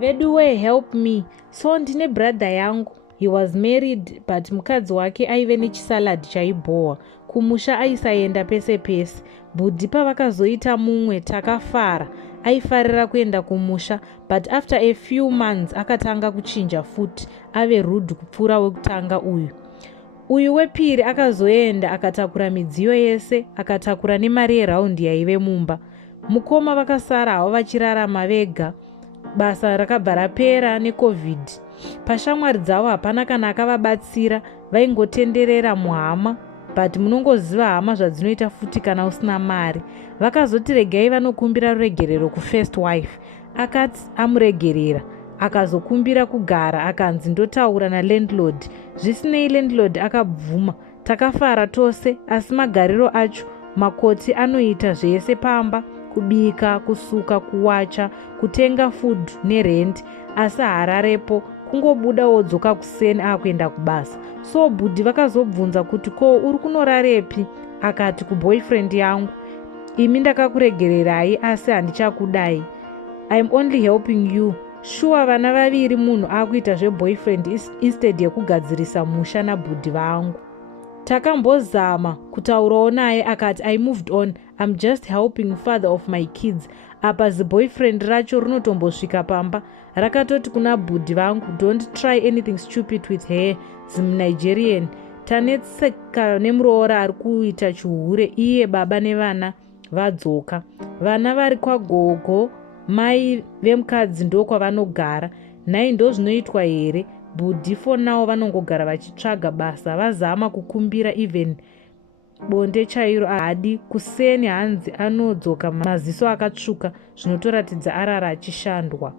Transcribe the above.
Veduwe, help me. So ndine brother yangu. He was married, but mukadzi wake aive nechisalad chaibhowa. Kumusha aisaenda pese pese. Bhudhi pavakazoita mumwe takafara. Aifarira kuenda kumusha, but after a few months akatanga kuchinja futi. Ave rude kupfuura wekutanga uyu. Uyu wepiri akazoenda akatakura midziyo yese, akatakura nemari yeraundi yaive mumba. Mukoma vakasara havo vachirarama vega. Basa rakabva rapera neCovid. Pashamwari dzavo hapana kana akavabatsira, vaingotenderera muhama, but munongoziva hama zvadzinoita futi kana usina mari. Vakazoti regai vanokumbira ruregerero kufirst wife. Akati amuregerera, akazokumbira kugara, akanzi ndotaura nalandlord. Zvisinei landlord akabvuma. Takafara tose, asi magariro acho makoti anoita zvese pamba, kubika, kusuka, kuwacha, kutenga food nerent, asi hararepo, kungobuda wodzoka kuseni akuenda kubasa. So Bhudhi vakazobvunza kuti ko uri kunorarepi? Akati kuboyfriend yangu. Imi ndakakuregererai asi handichakudai. I'm only helping you. Sure vana vaviri munhu akuita zveboyfriend instead yekugadzirisa musha naBhudhi vangu. Takambozama kutaurawo naye akati I moved on. I'm just helping father of my kids. Apa ziboyfriend racho rinotombosvika pamba. Rakatoti kuna Bhudhi vangu, don't try anything stupid with her. ZimNigerian. Tanetseka nemuroora ari kuita chihure iye baba nevana vadzoka. Vana vari kwagogo, mai vemukadzi ndokwavanogara. Nhai ndozvinoitwa here? Bhudhi for now vanongogara vachitsvaga basa, vazama kukumbira even bonde chairo hadi. Kuseni hanzi anodzoka maziso akatsvuka, zvinotoratidza arara achishandwa.